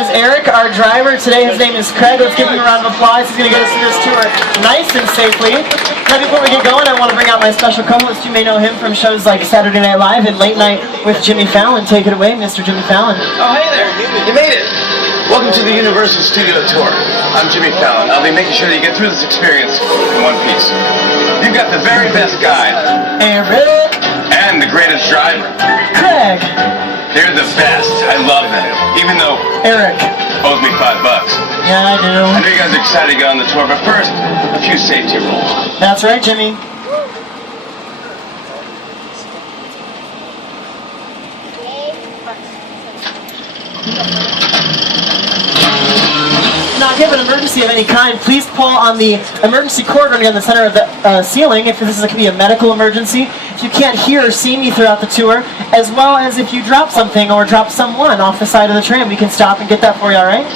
Is Eric, our driver today. His name is Craig. Let's give him a round of applause. He's going to get us through this tour nice and safely. Now, before we get going, I want to bring out my special co-host. You may know him from shows like Saturday Night Live and Late Night with Jimmy Fallon. Take it away, Mr. Jimmy Fallon. Oh, hey there. You made it. Welcome to the Universal Studio Tour. I'm Jimmy Fallon. I'll be making sure that you get through this experience in one piece. You've got the very best guide. Eric. And the greatest driver. Craig. They're the best. I love them. Even though Eric owes me $5. Yeah, I do. I know you guys are excited to get on the tour, but first, a few safety rules. That's right, Jimmy. Now, if you have an emergency of any kind, please pull on the emergency cord running on the center of the ceiling if this could be a medical emergency. If you can't hear or see me throughout the tour, as well as if you drop something or drop someone off the side of the tram, we can stop and get that for you, all right?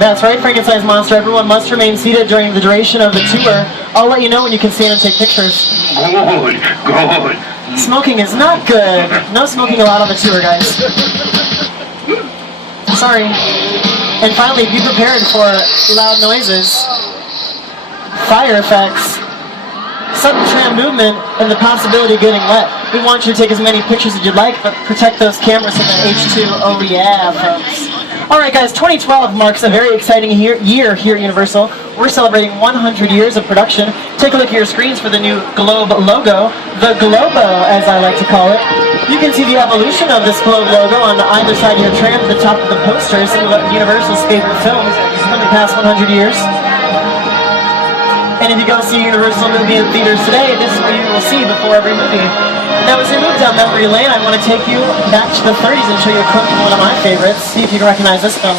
That's right, Frankenstein's monster. Everyone must remain seated during the duration of the tour. I'll let you know when you can stand and take pictures. Good. Smoking is not good. No smoking allowed on the tour, guys. Sorry. And finally, be prepared for loud noises, fire effects, sudden tram movement, and the possibility of getting wet. We want you to take as many pictures as you'd like, but protect those cameras from the H2. Oh yeah, folks. Alright guys, 2012 marks a very exciting year here at Universal. We're celebrating 100 years of production. Take a look at your screens for the new Globe logo, the Globo as I like to call it. You can see the evolution of this Globe logo on either side of your tram at the top of the poster, some of Universal's favorite films from the past 100 years. And if you go see a Universal movie in theaters today, this is what you will see before every movie. Now, as we move down memory lane, I want to take you back to the 30s and show you a clip from one of my favorites. See if you can recognize this film.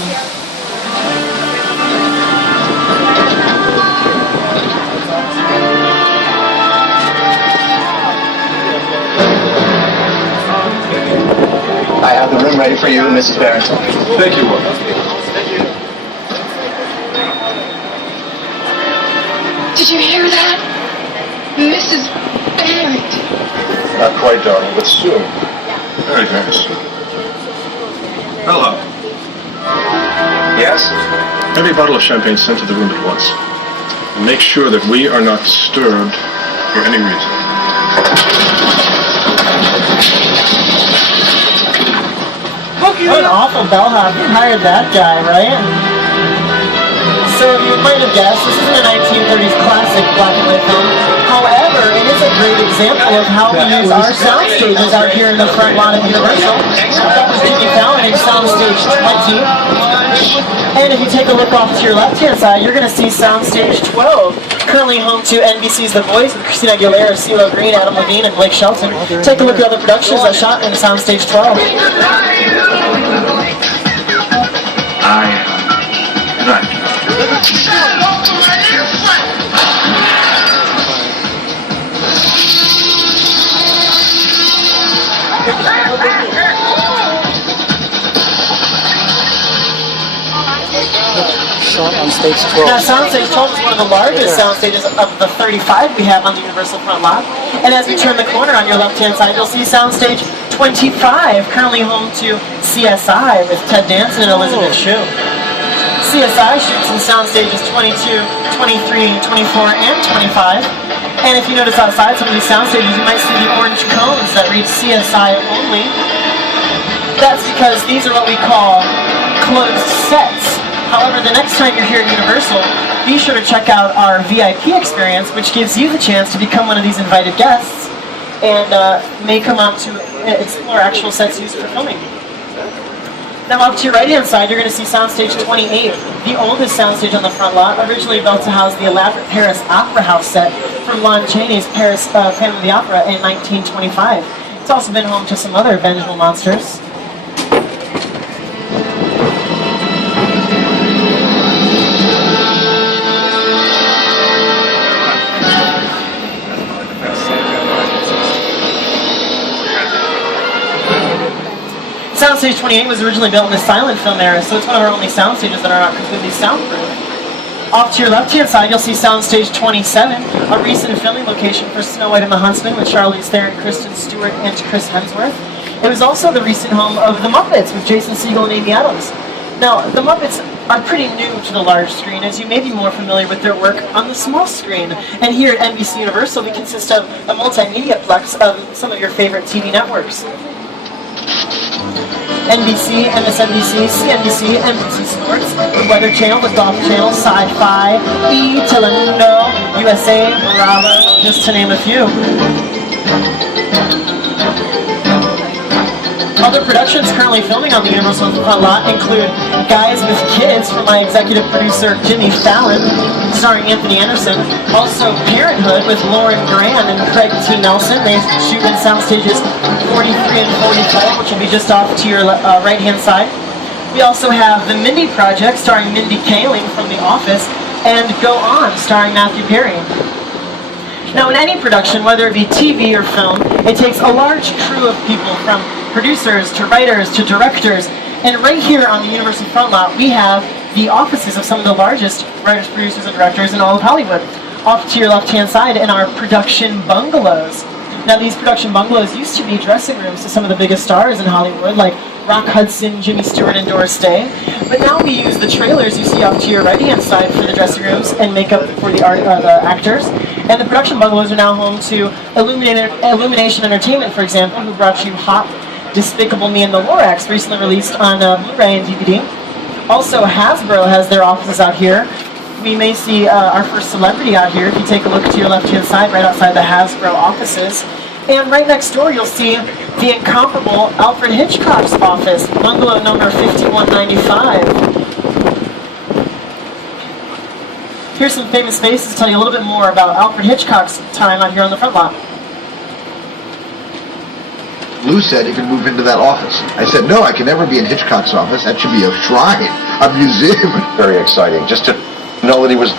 I have the room ready for you, Mrs. Barrington. Thank you, Will. Did you hear that? Mrs. Barrington. Not quite, darling, but soon. Very, very soon. Hello. Yes? Have a bottle of champagne sent to the room at once. And make sure that we are not disturbed for any reason. What an awful bellhop. You hired that guy, right? So you might have guessed, this isn't a 1930s classic black and white film. However, it is a great example of how we use our sound stages out here in the front lot of Universal. That was Jimmy Fallon in Soundstage 20. And if you take a look off to your left-hand side, you're going to see Soundstage 12, currently home to NBC's The Voice with Christina Aguilera, CeeLo Green, Adam Levine, and Blake Shelton. Take a look at other productions that shot in Soundstage 12. On stage 12. Now, Soundstage 12 is one of the largest sound stages of the 35 we have on the Universal front lot. And as we turn the corner on your left-hand side, you'll see Soundstage 25, currently home to CSI with Ted Danson and Elizabeth Shue. CSI shoots in Soundstages 22, 23, 24, and 25. And if you notice outside some of these soundstages, you might see the orange cones that read CSI only. That's because these are what we call closed sets. However, the next time you're here at Universal, be sure to check out our VIP experience, which gives you the chance to become one of these invited guests and may come out to explore actual sets used for filming. Now up to your right-hand side, you're going to see Soundstage 28, the oldest soundstage on the front lot, originally built to house the elaborate Paris Opera House set from Lon Chaney's Paris Phantom of the Opera in 1925. It's also been home to some other vengeful monsters. Soundstage 28 was originally built in the silent film era, so it's one of our only sound stages that are not completely soundproof. Off to your left-hand side, you'll see Soundstage 27, a recent filming location for Snow White and the Huntsman with Charlize Theron, Kristen Stewart, and Chris Hemsworth. It was also the recent home of The Muppets with Jason Segel and Amy Adams. Now, The Muppets are pretty new to the large screen, as you may be more familiar with their work on the small screen. And here at NBC Universal, we consist of a multimedia plex of some of your favorite TV networks. NBC, MSNBC, CNBC, NBC Sports, the Weather Channel, the Golf Channel, Sci-Fi, E, Telemundo, USA, Bravo, just to name a few. Other productions currently filming on the Universal Front Lot include Guys with Kids from my executive producer Jimmy Fallon, starring Anthony Anderson. Also Parenthood with Lauren Graham and Craig T. Nelson. They shoot in sound stages 43 and 44, which will be just off to your right-hand side. We also have The Mindy Project, starring Mindy Kaling from The Office, and Go On, starring Matthew Perry. Now, in any production, whether it be TV or film, it takes a large crew of people, from producers to writers to directors. And right here on the Universal Front Lot, we have the offices of some of the largest writers, producers, and directors in all of Hollywood. Off to your left-hand side in our production bungalows. Now, these production bungalows used to be dressing rooms to some of the biggest stars in Hollywood, like Rock Hudson, Jimmy Stewart, and Doris Day. But now we use the trailers you see off to your right-hand side for the dressing rooms and makeup for the actors. And the production bungalows are now home to Illumination Entertainment, for example, who brought you Hop, Despicable Me, and the Lorax, recently released on Blu-ray and DVD. Also, Hasbro has their offices out here. We may see our first celebrity out here if you take a look to your left-hand side, right outside the Hasbro offices. And right next door, you'll see the incomparable Alfred Hitchcock's office, bungalow number 5195. Here's some famous faces to tell you a little bit more about Alfred Hitchcock's time out here on the front lot. Lou said he could move into that office. I said, no, I can never be in Hitchcock's office. That should be a shrine, a museum. Very exciting. Just to know that he was...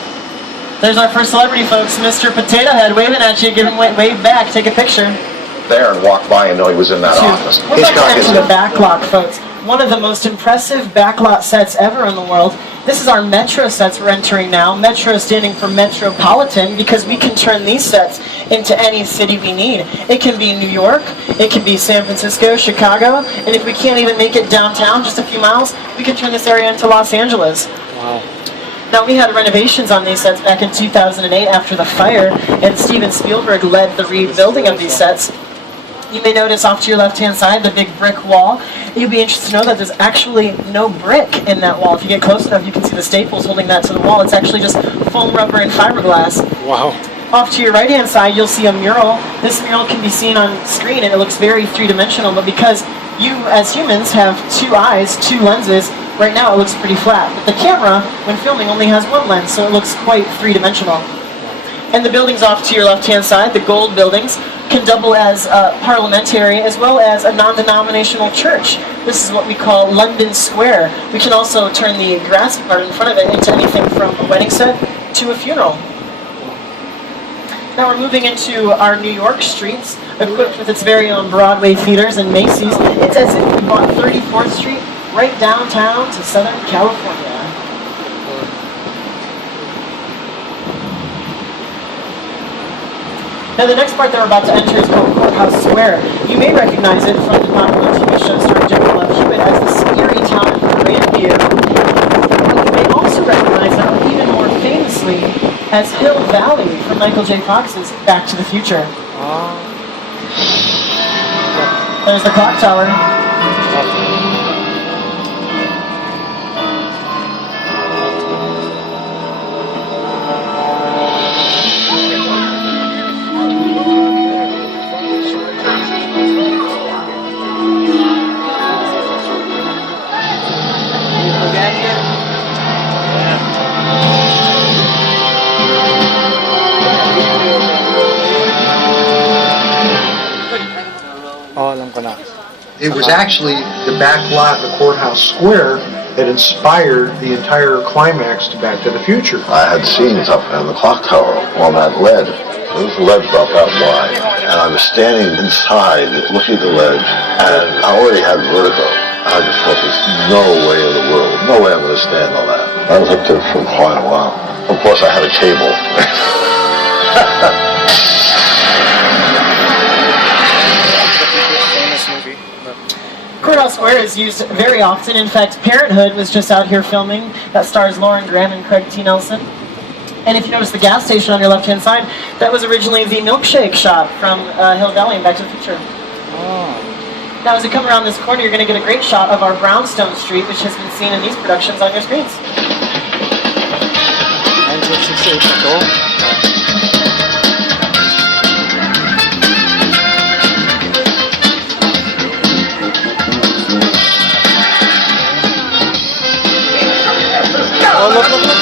There's our first celebrity, folks. Mr. Potato Head waving at you. Give him wave back. Take a picture. there and walk by and know he was in that office. We're about to enter the backlot, folks. One of the most impressive backlot sets ever in the world. This is our Metro sets we're entering now. Metro standing for Metropolitan, because we can turn these sets into any city we need. It can be New York, it can be San Francisco, Chicago, and if we can't even make it downtown, just a few miles, we can turn this area into Los Angeles. Wow. Now, we had renovations on these sets back in 2008 after the fire, and Steven Spielberg led the rebuilding of these sets. You may notice off to your left-hand side the big brick wall. You'll be interested to know that there's actually no brick in that wall. If you get close enough, you can see the staples holding that to the wall. It's actually just foam, rubber, and fiberglass. Wow. Off to your right-hand side, you'll see a mural. This mural can be seen on screen, and it looks very three-dimensional, but because you, as humans, have two eyes, two lenses, right now it looks pretty flat. But the camera, when filming, only has one lens, so it looks quite three-dimensional. And the buildings off to your left-hand side, the gold buildings, can double as parliamentary as well as a non-denominational church. This is what we call London Square. We can also turn the grassy part in front of it into anything from a wedding set to a funeral. Now we're moving into our New York streets, equipped with its very own Broadway theaters and Macy's. It's as if we bought 34th Street right downtown to Southern California. Now the next part that we're about to enter is called Courthouse Square. You may recognize it from the popular TV show starring Jimmy Love Hewitt as the scary town of Grandview. You may also recognize it even more famously as Hill Valley from Michael J. Fox's Back to the Future. There's the clock tower. It was actually the back lot in the Courthouse Square that inspired the entire climax to Back to the Future. I had scenes up in the clock tower on that ledge. There was a ledge about that wide, and I was standing inside looking at the ledge, and I already had vertigo. I just thought there's no way in the world, no way I'm going to stand on that. I was up there for quite a while. Of course, I had a cable. Courthouse Square is used very often. In fact, Parenthood was just out here filming. That stars Lauren Graham and Craig T. Nelson. And if you notice the gas station on your left-hand side, that was originally the milkshake shop from Hill Valley and Back to the Future. Now, as you come around this corner, you're going to get a great shot of our Brownstone Street, which has been seen in these productions on your screens. 1968 na to.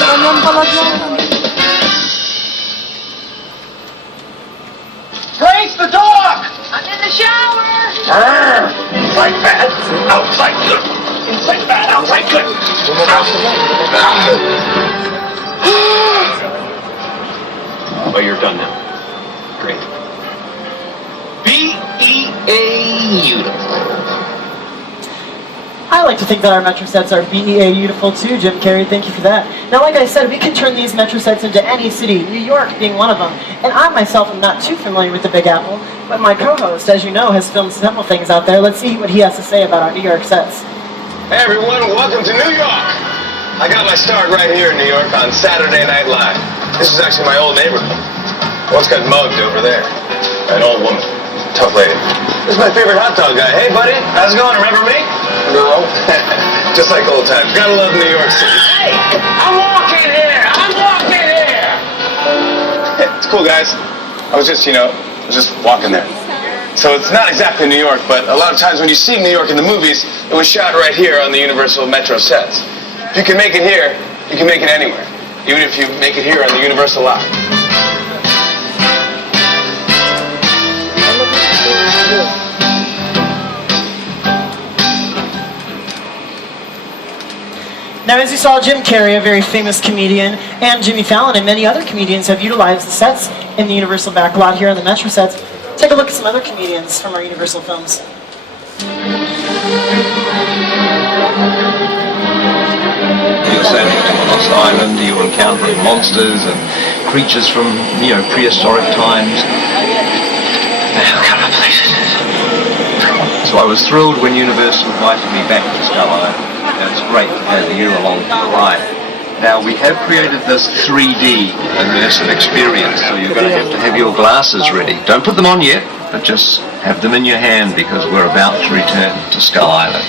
Ganyan pala dyan. Grace, the dog! I'm in the shower. Inside bad, outside good. Inside bad, outside good. Oh, you're done now. Great. B-E-A-Beautiful. I like to think that our Metro sets are BEA beautiful too, Jim Carrey. Thank you for that. Now, like I said, we can turn these Metro sets into any city, New York being one of them. And I myself am not too familiar with the Big Apple, but my co-host, as you know, has filmed several things out there. Let's see what he has to say about our New York sets. Hey everyone, welcome to New York! I got my start right here in New York on Saturday Night Live. This is actually my old neighborhood. I once got mugged over there. An old woman. Tough lady. This is my favorite hot dog guy. Hey buddy, how's it going? Remember me? No. Just like old times. Gotta love New York City. Hey! I'm walking here! I'm walking here! Hey, it's cool guys. I was just walking there. So it's not exactly New York, but a lot of times when you see New York in the movies, it was shot right here on the Universal Metro sets. If you can make it here, you can make it anywhere. Even if you make it here on the Universal lot. Now, as you saw, Jim Carrey, a very famous comedian, and Jimmy Fallon and many other comedians have utilized the sets in the Universal backlot here on the Metro sets. Take a look at some other comedians from our Universal films. You're sailing to a lost island, you're encountering monsters and creatures from, prehistoric times. How can I place it? So I was thrilled when Universal invited me back to Skull Island. It's great to have you along for the ride. Now we have created this 3D immersive experience, so you're going to have your glasses ready. Don't put them on yet, but just have them in your hand because we're about to return to Skull Island.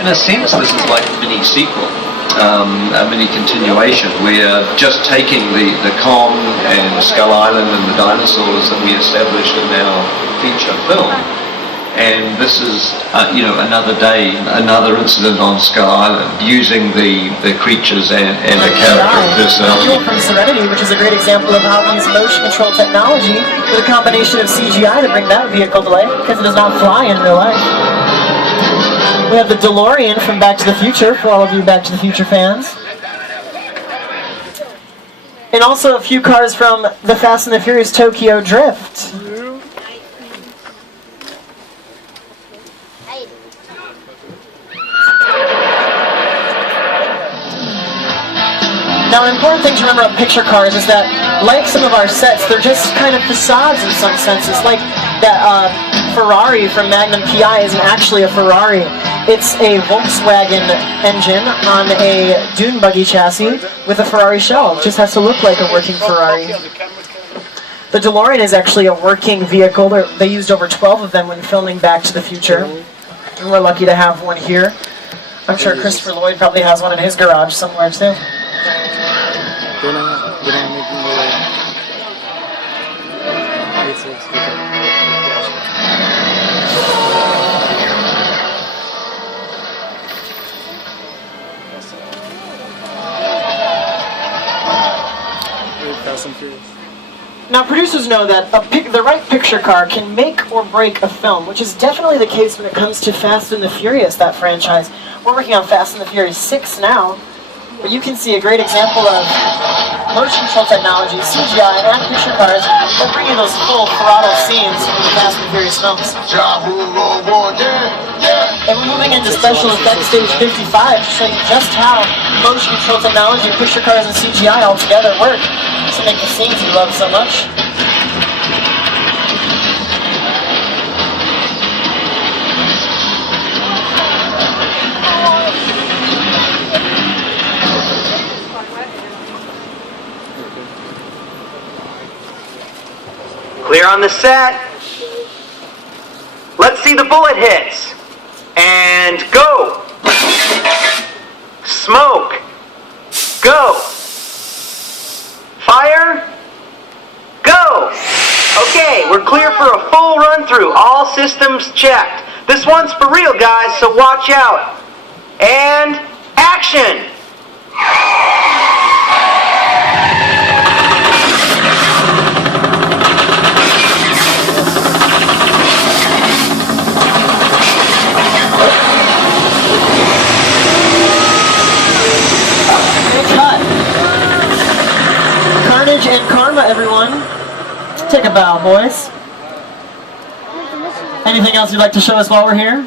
In a sense, this is like a mini sequel, a mini continuation. We're just taking the Kong and Skull Island and the dinosaurs that we established in our feature film. And this is, another day, another incident on Skull Island, using the creatures and the character and personality. From Serenity, which is a great example of how we use motion control technology with a combination of CGI to bring that vehicle to life, because it does not fly in real life. We have the DeLorean from Back to the Future, for all of you Back to the Future fans. And also a few cars from the Fast and the Furious Tokyo Drift. Now, an important thing to remember about picture cars is that, like some of our sets, they're just kind of facades in some senses. Like that Ferrari from Magnum PI isn't actually a Ferrari. It's a Volkswagen engine on a dune buggy chassis with a Ferrari shell. It just has to look like a working Ferrari. The DeLorean is actually a working vehicle. They used over 12 of them when filming Back to the Future. And we're lucky to have one here. I'm sure Christopher Lloyd probably has one in his garage somewhere too. Ginamit nila basics dito. Now, producers know that the right picture car can make or break a film, which is definitely the case when it comes to Fast and the Furious, that franchise. We're working on Fast and the Furious 6 now, where you can see a great example of motion control technology, CGI, and picture cars that bring you those full throttle scenes from the Fast and Furious films. And we're moving into special effects stage 55 to show you just how motion control technology, picture cars, and CGI all together work to make the scenes you love so much. Clear on the set. Let's see the bullet hits. And go. Smoke. Go. Fire. Go. Okay, we're clear for a full run through. All systems checked. This one's for real, guys, so watch out. And action. Carnage and Karma, everyone. Take a bow, boys. Anything else you'd like to show us while we're here?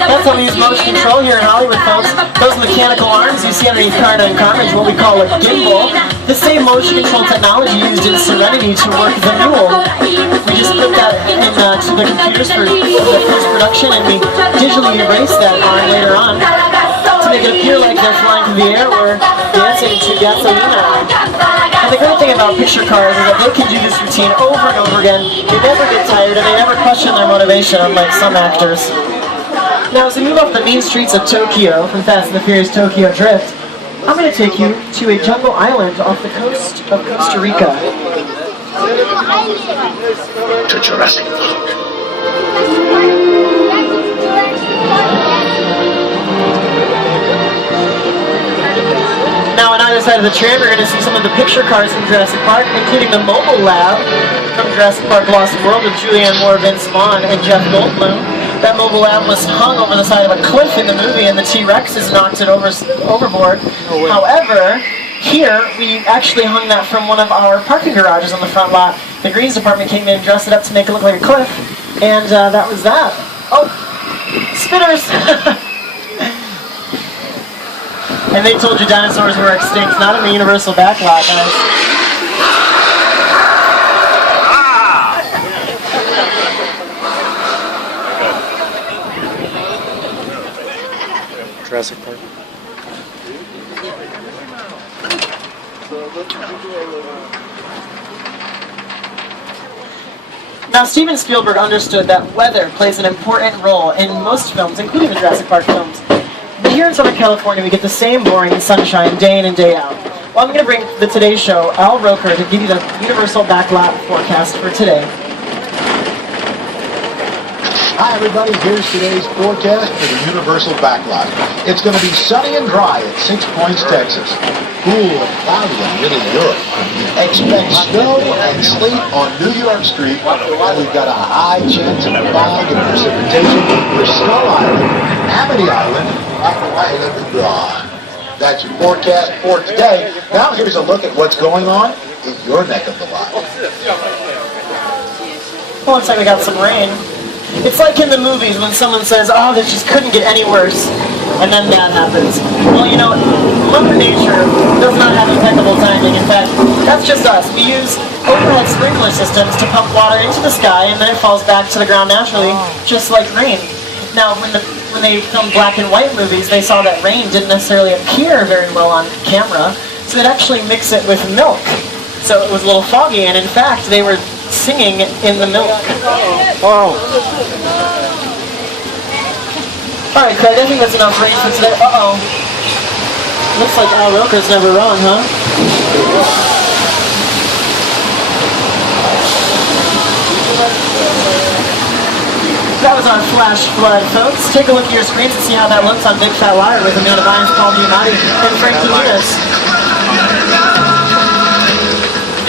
That's how we use motion control here in Hollywood, folks. Those mechanical arms you see underneath Karna and Carnage, what we call a gimbal. The same motion control technology used in Serenity to work the mule. We just put that into the computers for the post-production, and we digitally erase that arm later on to make it appear like they're flying through the air or dancing to Gasolina. And the great thing about picture cars is that they can do this routine over and over again. They never get tired, and they never question their motivation, unlike some actors. Now, as we move off the mean streets of Tokyo from Fast and the Furious Tokyo Drift, I'm going to take you to a jungle island off the coast of Costa Rica. To Jurassic Park. Now, on either side of the tram, you're going to see some of the picture cars from Jurassic Park, including the Mobile Lab from Jurassic Park Lost World with Julianne Moore, Vince Vaughn, and Jeff Goldblum. That Mobile Lab was hung over the side of a cliff in the movie, and the T-Rexes knocked it overboard. However, here, we actually hung that from one of our parking garages on the front lot. The Greens Department came in and dressed it up to make it look like a cliff, and that was that. Oh, spitters! And they told you dinosaurs were extinct, not in the Universal backlot, guys. Jurassic Park. Now, Steven Spielberg understood that weather plays an important role in most films, including the Jurassic Park films. But here in Southern California, we get the same boring sunshine day in and day out. Well, I'm going to bring the Today Show, Al Roker, to give you the Universal backlot forecast for today. Hi everybody, here's today's forecast for the Universal backlot. It's going to be sunny and dry at 6 Points, Texas. Cool and cloudy in Little Europe. Expect snow and sleet on New York Street. And we've got a high chance of fog and precipitation for Skull Island, Amity Island, Apple Island, and Guam. That's your forecast for today. Now here's a look at what's going on in your neck of the lot. Well, looks like we got some rain. It's like in the movies when someone says, oh, this just couldn't get any worse, and then that happens. Well, you know, Mother Nature does not have impeccable timing. In fact, that's just us. We use overhead sprinkler systems to pump water into the sky, and then it falls back to the ground naturally, just like rain. Now, when they filmed black and white movies, they saw that rain didn't necessarily appear very well on camera, so they'd actually mix it with milk. So it was a little foggy, and in fact, they were singing in the milk. Wow. Alright, Craig, I think that's enough rain for today. Uh-oh. Looks like Al Roker's never wrong, huh? That was our flash flood, folks. Take a look at your screens and see how that looks on Big Fat Liar with Amanda Bynes, Paul Giamatti, and Frank Muniz.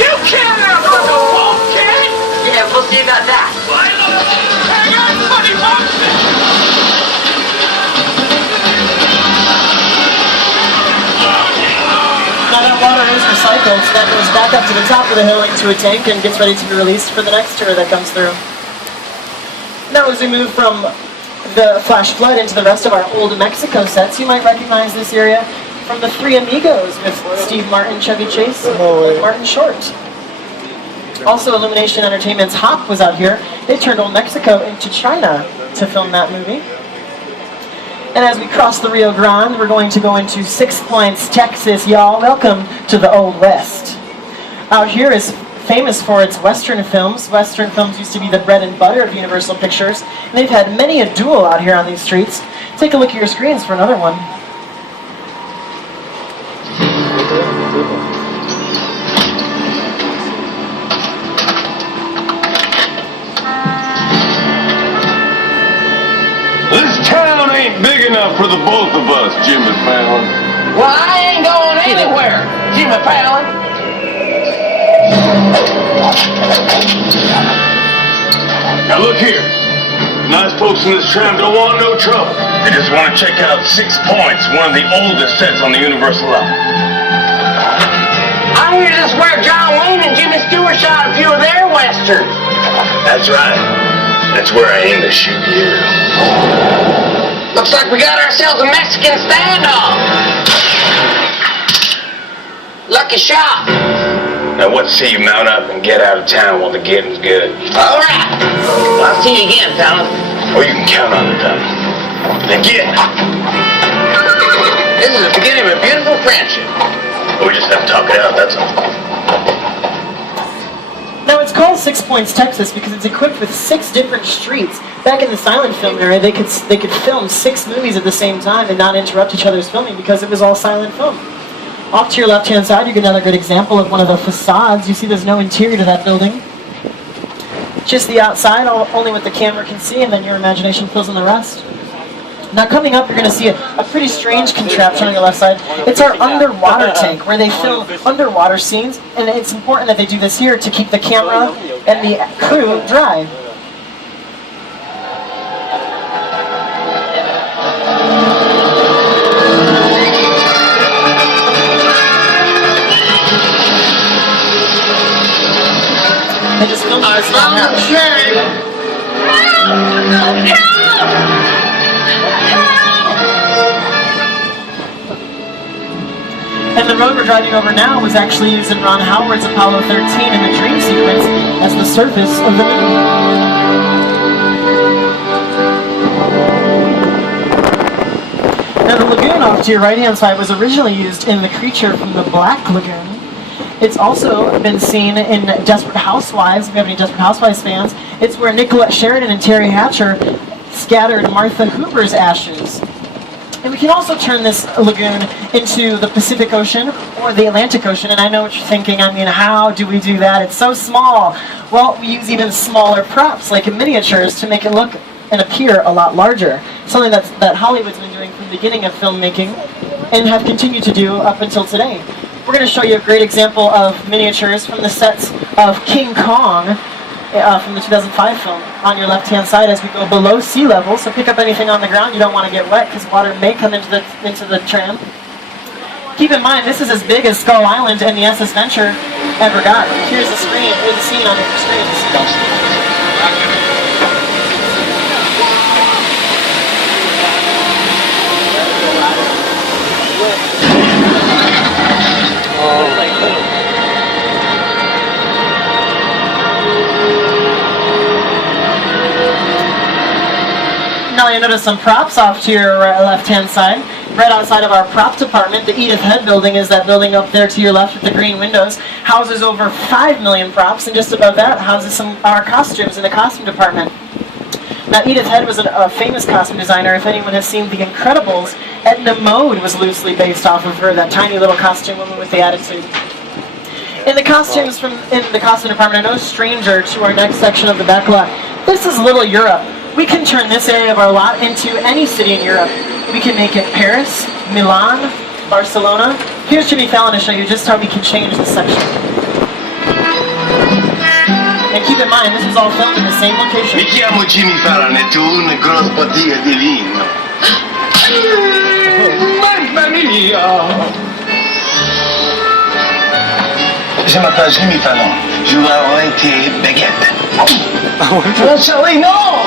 You can't have a wolf, kid! Yeah, we'll see about that. Hang on, buddy, is recycled, so that goes back up to the top of the hill into a tank and gets ready to be released for the next tour that comes through. Now as we move from the flash flood into the rest of our old Mexico sets, you might recognize this area from the Three Amigos with Steve Martin, Chevy Chase, and Martin Short. Also, Illumination Entertainment's Hop was out here. They turned old Mexico into China to film that movie. And as we cross the Rio Grande, we're going to go into 6 Points, Texas, y'all. Welcome to the Old West. Out here is famous for its Western films. Western films used to be the bread and butter of Universal Pictures, and they've had many a duel out here on these streets. Take a look at your screens for another one. This town ain't big enough for the both of us, Jimmy Fallon. Well, I ain't going anywhere, Jimmy Fallon. Now look here. Nice folks in this town don't want no trouble. They just want to check out 6 Points, one of the oldest sets on the Universal line. I hear this is where John Wayne and Jimmy Stewart shot a few of their westerns. That's right. That's where I aim to shoot you. Looks like we got ourselves a Mexican standoff. Lucky shot. Now what say you mount up and get out of town while the getting's good? All right. I'll see you again, Fallon. Or you can count on it, Tommy. Then get. This is the beginning of a beautiful friendship. We just have to talk it out, that's all. Now it's called 6 Points, Texas because it's equipped with 6 different streets. Back in the silent film era, they could film 6 movies at the same time and not interrupt each other's filming because it was all silent film. Off to your left-hand side, you get another good example of one of the facades. You see there's no interior to that building. Just the outside, only what the camera can see, and then your imagination fills in the rest. Now coming up, you're going to see a pretty strange contraption on your left side. It's our underwater tank, where they film underwater scenes, and it's important that they do this here to keep the camera and the crew dry. They just filmed this long And the road we're driving over now was actually used in Ron Howard's Apollo 13 in the dream sequence as the surface of the moon. Now the lagoon off to your right-hand side was originally used in The Creature from the Black Lagoon. It's also been seen in Desperate Housewives. If you have any Desperate Housewives fans, it's where Nicolette Sheridan and Terry Hatcher scattered Martha Hoover's ashes. And we can also turn this lagoon into the Pacific Ocean or the Atlantic Ocean. And I know what you're thinking, I mean, how do we do that? It's so small. Well, we use even smaller props, like in miniatures, to make it look and appear a lot larger. Something that Hollywood's been doing from the beginning of filmmaking and have continued to do up until today. We're going to show you a great example of miniatures from the sets of King Kong from the 2005 film on your left-hand side as we go below sea level. So pick up anything on the ground. You don't want to get wet because water may come into the tram. Keep in mind, this is as big as Skull Island and the SS Venture ever got. Here's the screen. Here's the scene on your screens. Now you notice some props off to your left-hand side. Right outside of our prop department, the Edith Head building is that building up there to your left with the green windows. Houses over 5 million props, and just above that houses some of our costumes in the costume department. Now Edith Head was a famous costume designer. If anyone has seen The Incredibles, Edna Mode was loosely based off of her, that tiny little costume woman with the attitude. In the costumes in the costume department, are no stranger to our next section of the back lot. This is Little Europe. We can turn this area of our lot into any city in Europe. We can make it Paris, Milan, Barcelona. Here's Jimmy Fallon to show you just how we can change this section. And keep in mind, this was all filmed in the same location. Mi chiamo Jimmy Fallon e tu una grossa bottiglia di vino. Mamma mia! Je m'appelle Jimmy Fallon. Je vais avoir été baguette. Oh, Charlie, non!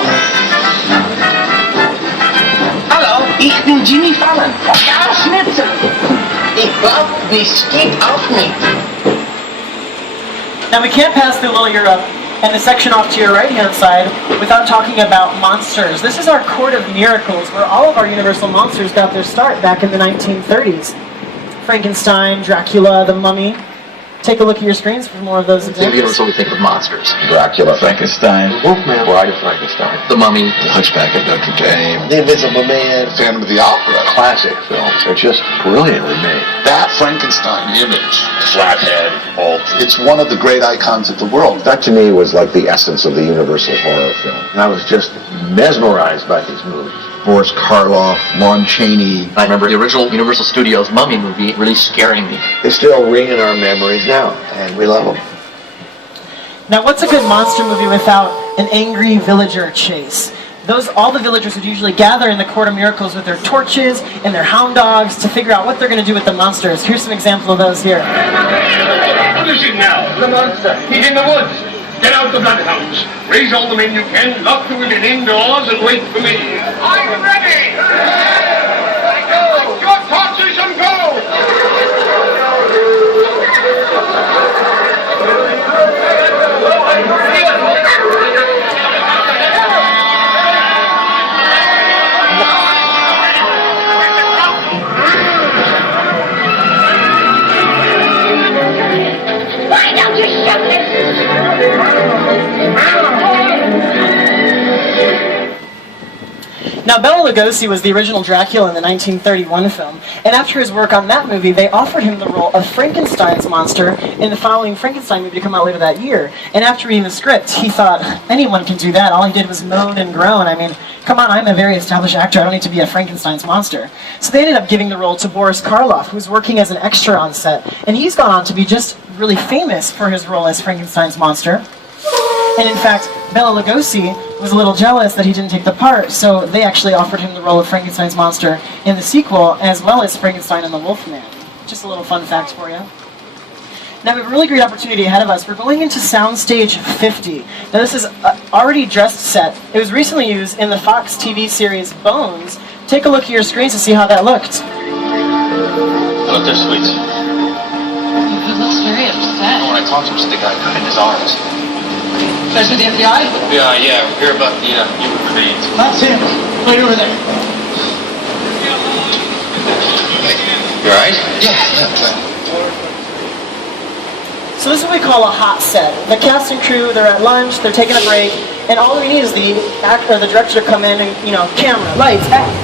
Hallo, ich bin Jimmy Fallon. Karl Schnitzer. Ich brauch Biscuit auf mich. Now we can't pass through Little Europe and the section off to your right-hand side without talking about monsters. This is our Court of Miracles, where all of our Universal monsters got their start back in the 1930s. Frankenstein, Dracula, the Mummy. Take a look at your screens for more of those examples. Universal, we think of monsters. Dracula, Frankenstein, Wolfman. Bride of Frankenstein, The Mummy. The Hunchback of Notre Dame, The Invisible Man. Phantom of the Opera. Classic films. They're just brilliantly made. That Frankenstein image, Flathead, Bolt. it's one of the great icons of the world. That to me was like the essence of the Universal horror film. And I was just mesmerized by these movies. Boris Karloff, Lon Chaney. I remember the original Universal Studios Mummy movie really scaring me. They still ring in our memories now, and we love them. Now, what's a good monster movie without an angry villager chase? All the villagers would usually gather in the Court of Miracles with their torches and their hound dogs to figure out what they're going to do with the monsters. Here's some examples of those here. What is it now? The monster. He's in the woods. Get out the bloodhounds. Raise all the men you can. Lock the women indoors and wait for me. I'm ready. Go. Your torches and go. Why don't you shut this? Now, Bela Lugosi was the original Dracula in the 1931 film, and after his work on that movie, they offered him the role of Frankenstein's monster in the following Frankenstein movie to come out later that year. And after reading the script, he thought, anyone can do that. All he did was moan and groan. I mean, come on, I'm a very established actor. I don't need to be a Frankenstein's monster. So they ended up giving the role to Boris Karloff, who was working as an extra on set. And he's gone on to be just really famous for his role as Frankenstein's monster. And in fact, Bela Lugosi was a little jealous that he didn't take the part, so they actually offered him the role of Frankenstein's monster in the sequel, as well as Frankenstein and the Wolfman. Just a little fun fact for you. Now we have a really great opportunity ahead of us. We're going into Soundstage 50. Now this is an already dressed set. It was recently used in the Fox TV series Bones. Take a look at your screens to see how that looked. Look, they're sweet. He looks very upset. When I talked to him, the guy cut in his arms. That's with the FBI? Yeah, we hear about the human remains. That's him. Right over there. You alright? Yeah. So this is what we call a hot set. The cast and crew, they're at lunch, they're taking a break, and all we need is the actor or the director to come in and, camera, lights, act.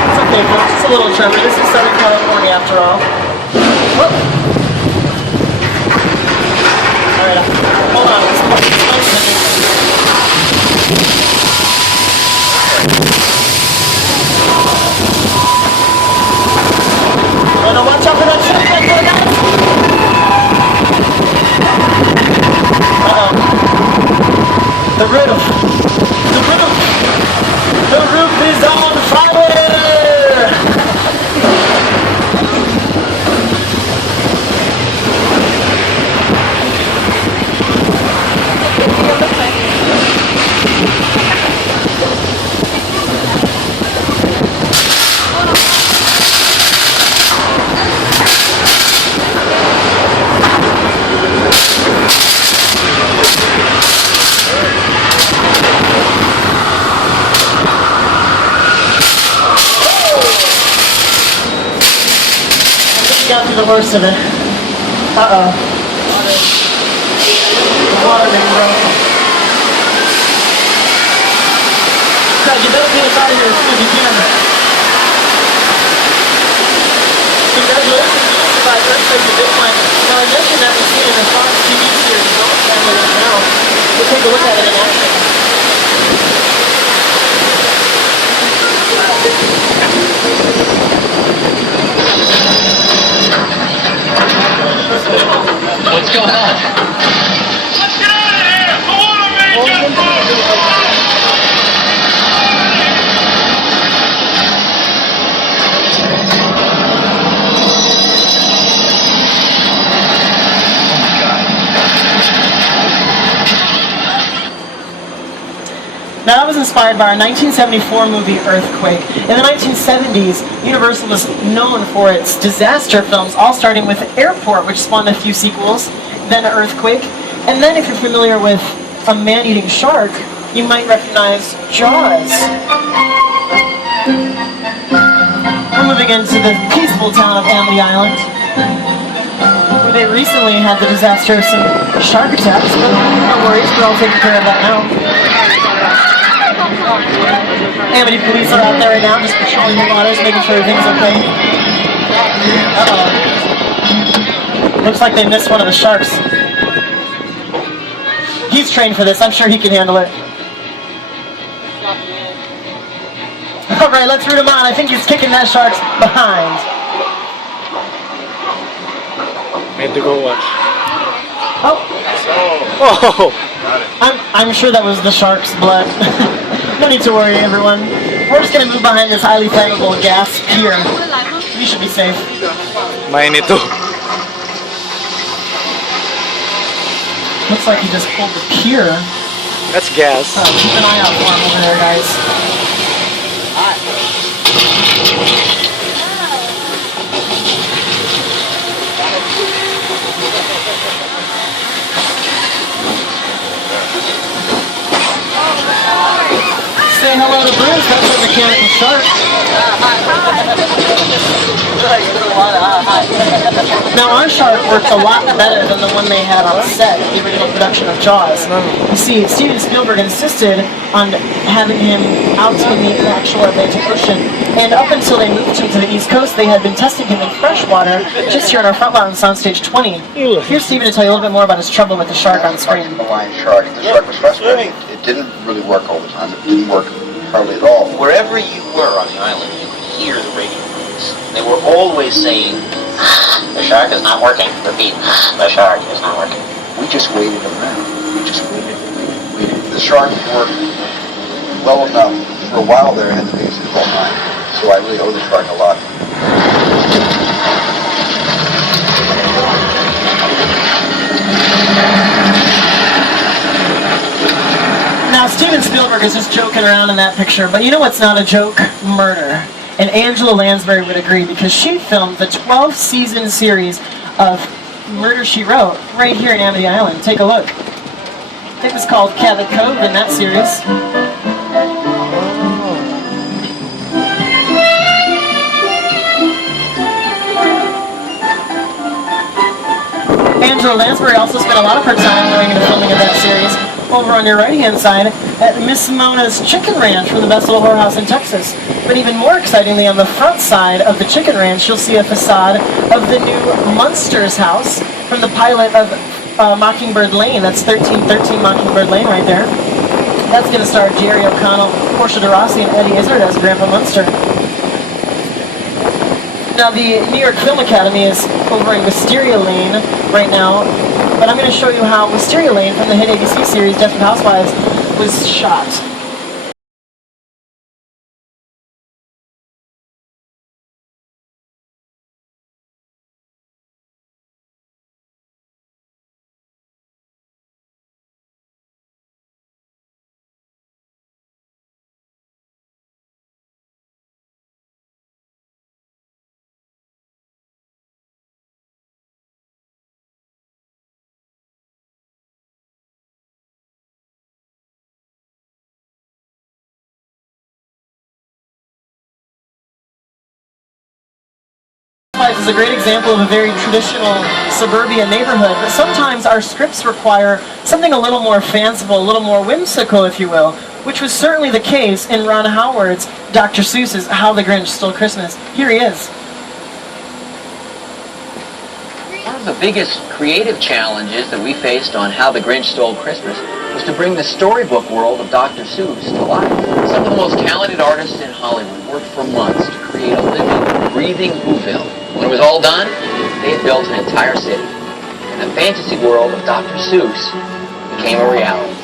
It's okay, folks, it's a little tremor. This is Southern California after all. Whoop. Alright, hold on. No, watch out for that shit. Uh-oh. The roof is on fire! Got through the worst of it. Uh-oh. Water main broke. God, you better get us out of here as soon as you can. Congratulations, you survived earthquake at this point. Now I mentioned that we've seen in the Fox TV series, Don't Family Now. We'll take a look at it in action. What's going on? Let's get out of here! The water main just broke! Now that was inspired by our 1974 movie Earthquake. In the 1970s, Universal was known for its disaster films, all starting with Airport, which spawned a few sequels, then Earthquake, and then if you're familiar with a man-eating shark, you might recognize Jaws. We're moving into the peaceful town of Amity Island, where they recently had the disaster of some shark attacks, but no worries, we're all taking care of that now. Amity police are out there right now, just patrolling the waters, making sure everything's okay. Uh-oh. Looks like they missed one of the sharks. He's trained for this, I'm sure he can handle it. Alright, let's root him on. I think he's kicking that shark's behind. Made to go watch. Oh! Oh! I'm sure that was the shark's blood. No need to worry, everyone. We're just gonna move behind this highly flammable gas pier. We should be safe. Mainit to. Looks like he just pulled the pier. That's gas. Keep an eye out for him over there, guys. Say hello to Bruce, that's our mechanical shark. Now our shark worked a lot better than the one they had on set, the original production of Jaws. You see, Steven Spielberg insisted on having him out in the actual Atlantic Ocean, and up until they moved him to the East Coast, they had been testing him in freshwater, just here at our front lot on Soundstage 20. Here's Steven to tell you a little bit more about his trouble with the shark on screen. The line shark. The shark was frustrating. It didn't really work all the time. It didn't work hardly at all. Wherever you were on the island, you could hear the radio waves. They were always saying, the shark is not working. Repeat, the shark is not working. We just waited around. We just waited. The shark worked well enough for a while there. Had the bases all night. So I really owe the shark a lot. Now, Steven Spielberg is just joking around in that picture, but you know what's not a joke? Murder. And Angela Lansbury would agree, because she filmed the 12-season series of Murder, She Wrote right here in Amity Island. Take a look. It was called Cabot Cove in that series. Angela Lansbury also spent a lot of her time during the filming of that series over on your right-hand side at Miss Mona's Chicken Ranch from the Best Little Whorehouse in Texas. But even more excitingly, on the front side of the Chicken Ranch, you'll see a facade of the new Munsters house from the pilot of Mockingbird Lane. That's 1313 Mockingbird Lane right there. That's going to star Jerry O'Connell, Portia de Rossi, and Eddie Izzard as Grandpa Munster. Now, the New York Film Academy is over in Wisteria Lane right now, but I'm going to show you how Wisteria Lane from the hit ABC series Desperate Housewives was shot. Is a great example of a very traditional suburban neighborhood, but sometimes our scripts require something a little more fanciful, a little more whimsical, if you will, which was certainly the case in Ron Howard's Dr. Seuss's How the Grinch Stole Christmas. Here he is. One of the biggest creative challenges that we faced on How the Grinch Stole Christmas was to bring the storybook world of Dr. Seuss to life. Some of the most talented artists in Hollywood worked for months to create a living, breathing Whoville. When it was all done, they had built an entire city. And the fantasy world of Dr. Seuss became a reality.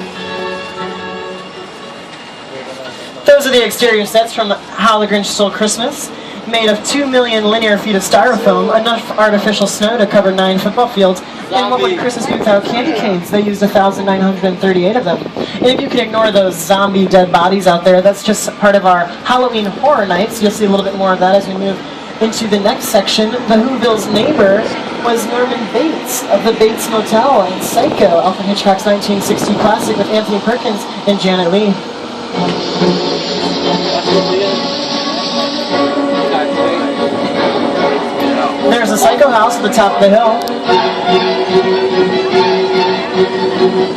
Those are the exterior sets from How the Grinch Stole Christmas, made of 2 million linear feet of styrofoam, enough artificial snow to cover 9 football fields, And what would Christmas be without candy canes? They used 1,938 of them. And if you can ignore those zombie dead bodies out there, that's just part of our Halloween Horror Nights. You'll see a little bit more of that as we move into the next section. The Whoville's neighbor was Norman Bates of the Bates Motel in Psycho, Alfred Hitchcock's 1960 classic with Anthony Perkins and Janet Leigh. There's a Psycho house at the top of the hill.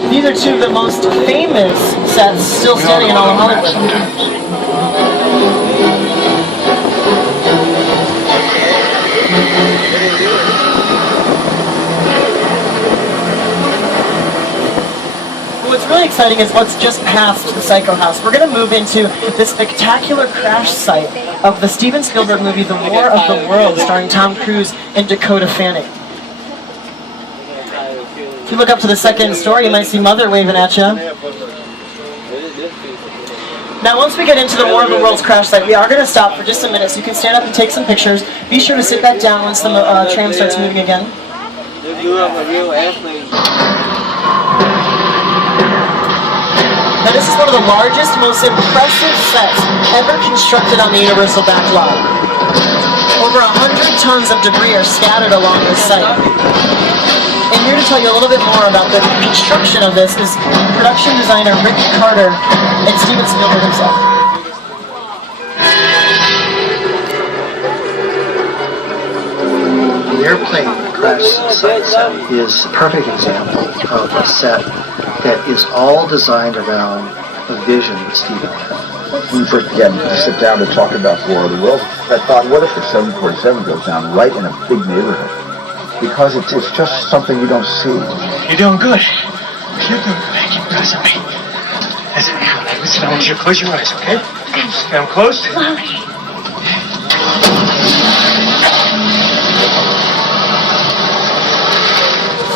These are two of the most famous sets still standing in all of Hollywood. What's really exciting is what's just past the Psycho house. We're going to move into the spectacular crash site of the Steven Spielberg movie The War of the Worlds, starring Tom Cruise and Dakota Fanning. If you look up to the second story, you might see Mother waving at you. Now, once we get into the War of the Worlds crash site, we are going to stop for just a minute so you can stand up and take some pictures. Be sure to sit back down once the tram starts moving again. Now, this is one of the largest, most impressive sets ever constructed on the Universal backlot. Over 100 tons of debris are scattered along this site. And here to tell you a little bit more about the construction of this is production designer Rick Carter and Steven Spielberg himself. The airplane crash site set is a perfect example of a set that is all designed around a vision that Steven had. When we first began to sit down to talk about War of the Worlds, I thought, what if the 747 goes down right in a big neighborhood? Because it's just something you don't see. You're doing good. You're doing good. Keep pressing me. Listen, I want you to close your eyes, okay? I'm close.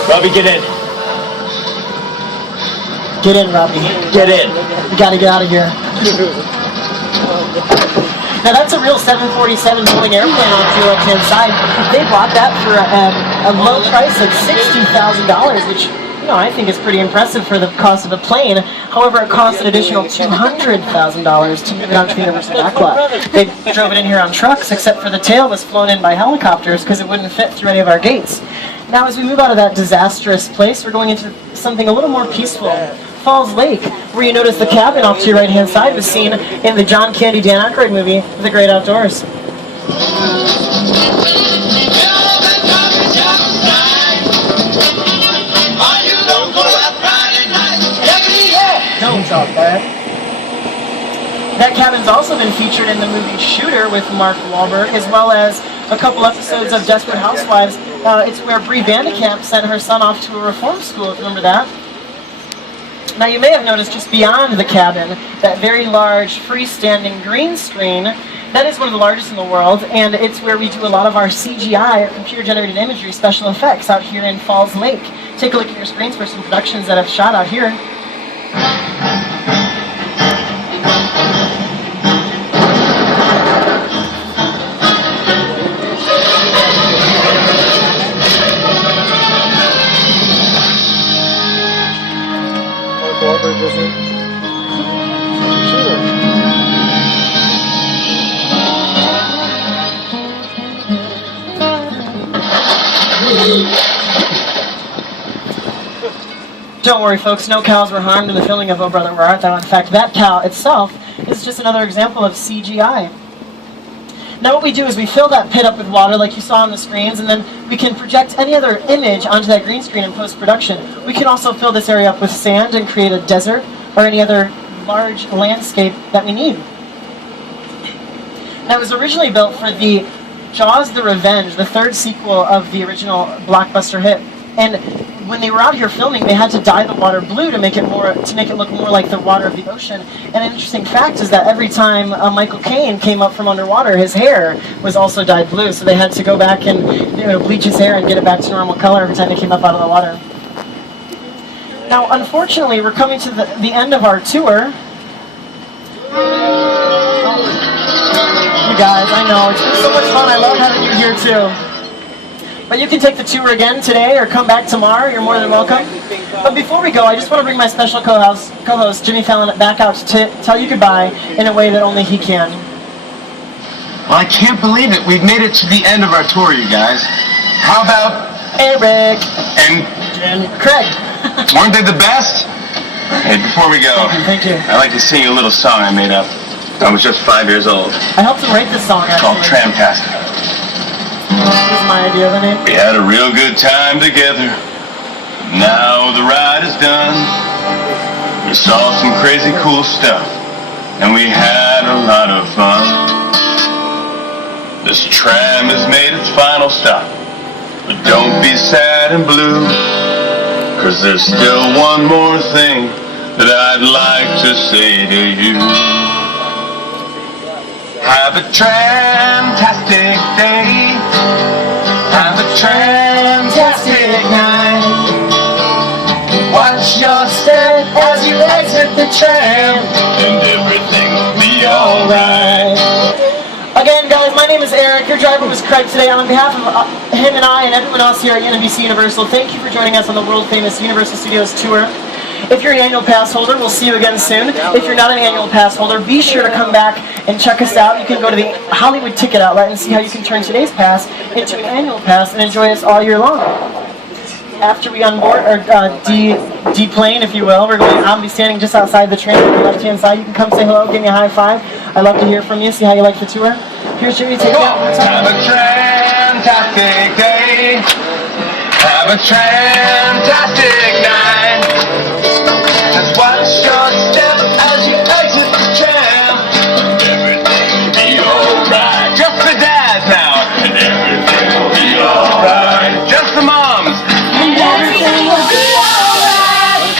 Robbie, get in. Get in, Robbie. Get in. You gotta get out of here. Now that's a real 747 Boeing airplane on the left-hand side. They bought that for a low price of $60,000, which, you know, I think is pretty impressive for the cost of a plane. However, it cost an additional $200,000 to move it onto the Universal backlot. They drove it in here on trucks, except for the tail was flown in by helicopters because it wouldn't fit through any of our gates. Now, as we move out of that disastrous place, we're going into something a little more peaceful. Falls Lake, where you notice the cabin off to your right-hand side was seen in the John Candy, Dan Aykroyd movie, The Great Outdoors. Don't talk that. That cabin's also been featured in the movie Shooter with Mark Wahlberg, as well as a couple episodes of Desperate Housewives. It's where Brie Vandekamp sent her son off to a reform school, if you remember that. Now, you may have noticed just beyond the cabin, that very large freestanding green screen. That is one of the largest in the world, and it's where we do a lot of our CGI, or computer-generated imagery, special effects out here in Falls Lake. Take a look at your screens for some productions that have shot out here. Don't worry, folks, no cows were harmed in the filming of Oh Brother Where Art Thou. In fact, that cow itself is just another example of CGI. Now what we do is we fill that pit up with water like you saw on the screens, and then we can project any other image onto that green screen in post-production. We can also fill this area up with sand and create a desert or any other large landscape that we need. Now it was originally built for the Jaws the Revenge, the third sequel of the original blockbuster hit. And when they were out here filming, they had to dye the water blue to make it look more like the water of the ocean. And an interesting fact is that every time Michael Caine came up from underwater, his hair was also dyed blue. So they had to go back and bleach his hair and get it back to normal color every time he came up out of the water. Now, unfortunately, we're coming to the end of our tour. You guys, I know, it's been so much fun. I love having you here too. But you can take the tour again today or come back tomorrow. You're more than welcome. But before we go, I just want to bring my special co-host Jimmy Fallon back out to tell you goodbye in a way that only he can. Well, I can't believe it. We've made it to the end of our tour, you guys. How about Eric and Craig? weren't they the best? Hey, before we go, Thank you. I'd like to sing you a little song I made up. I was just 5 years old. I helped him write this song It's called actually. Tramtastic. This is my idea of the name. We had a real good time together. Now the ride is done. We saw some crazy cool stuff, and we had a lot of fun. This tram has made its final stop, but don't be sad and blue, 'cause there's still one more thing that I'd like to say to you. Have a tramtastic day. Have a tramtastic night. Watch your step as you exit the tram, and everything will be alright. Again, guys, my name is Eric. Your driver was Craig today. On behalf of him and I and everyone else here at NBC Universal, thank you for joining us on the world-famous Universal Studios tour. If you're an annual pass holder, we'll see you again soon. If you're not an annual pass holder, be sure to come back and check us out. You can go to the Hollywood Ticket Outlet and see how you can turn today's pass into an annual pass and enjoy us all year long. After we onboard, or deplane, if you will, I'll be standing just outside the train on the left-hand side. You can come say hello, give me a high five. I'd love to hear from you, see how you like the tour. Here's Jimmy, take it out. Have a tramtastic day. Have a tramtastic night. Just watch your